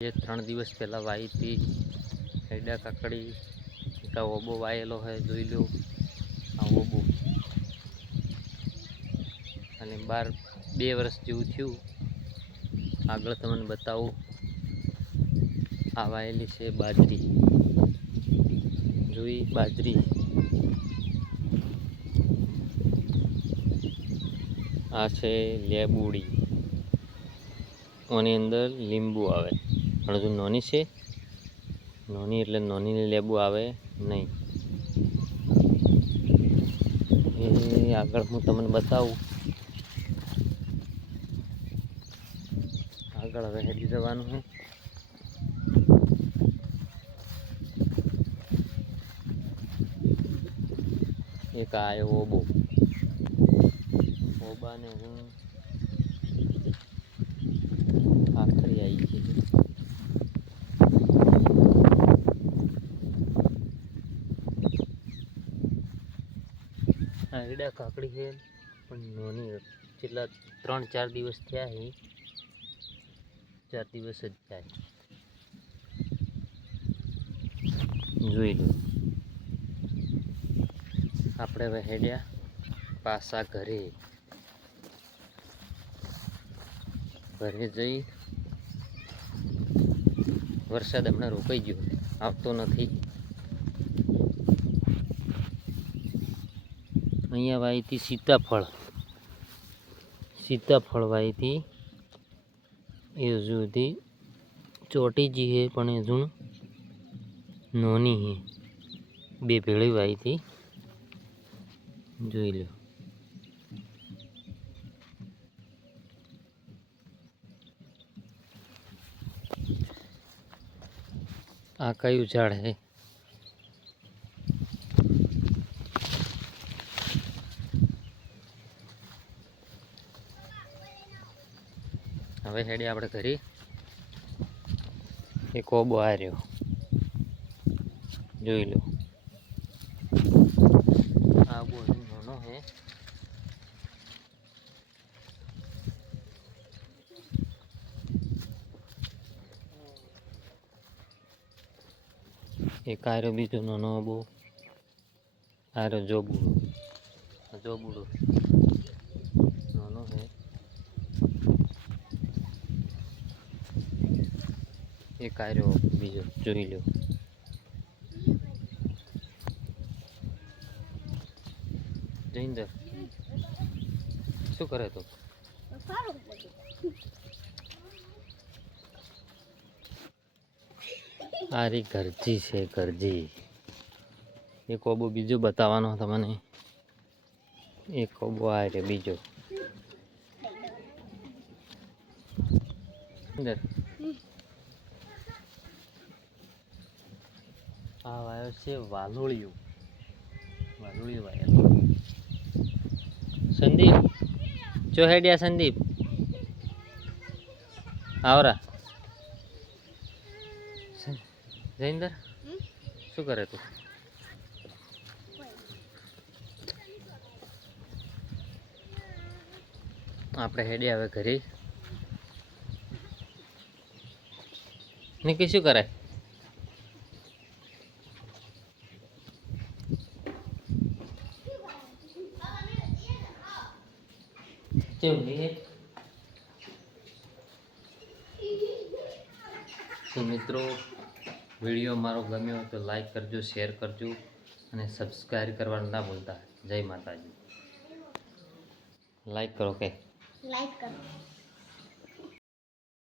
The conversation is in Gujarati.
ये 3 દિવસ પહેલાં વાવી હતી હેડા કાકડી એક ઓબો વાયેલો હોય જોઈ લો આ ઓબો અને 2 વર્ષ જેવું થયું આગળ તમને બતાવું આ વાયેલી છે બાજરી જોઈ બાજરી આ છે લેબુડી ઓની અંદર લીંબુ આવે પણ હજુ નાની છે નાની એટલે નાની લેબુ આવે નહીં એ આગળ હું તમને બતાવું આગળ હવે હેડી જવાનું છે એક આવ્યો ઓબો ઓબાને હું આખરી આવી છે આ હેડા કાકડી છે પણ નાની છેલ્લા 3-4 દિવસ થયા છે 4 દિવસ જ થાય જોઈ લો આપણે હવે હેડ્યા પાછા ઘરે જઈ વરસાદ હમણાં રોકાઈ ગયો આવતો નથી અહીંયા વાવી હતી સીતાફળ વાવી હતી એ હજુ સુધી ચોટી જી છે પણ હજુ નાની છે 2 ભેળી વાવી હતી જોઈ લો આ કયું ઝાડ છે હવે હેડી આપણે ઘરે એક ઓબો આ રહ્યો જોઈ લો આ ઓબો નાનો છે એક આર્યો બીજો નાનો ઓબો આર્યો જોબુડો નાનો છે એક આર્યો બીજો જોઈ લો જઈંદર શું કરે તો આરી ગરજી છે ગરજી એક ઓબો બીજો બતાવવાનો તમને એક ઓબો આ રે બીજો અંદર આ વાયો છે વાલોળિયું વાયેલો સંદીપ જો હેડ્યા સંદીપ આવરા જઈંદર શું કરે તું આપણે હેડ્યા હવે ઘરે નિકી શું કરાય તો મિત્રો વિડીયો મારો ગમ્યો હોય તો લાઈક કરજો શેર કરજો અને સબસ્ક્રાઈબ કરવાનું ના ભૂલતા જય માતાજી લાઈક કરો કે લાઈક કરો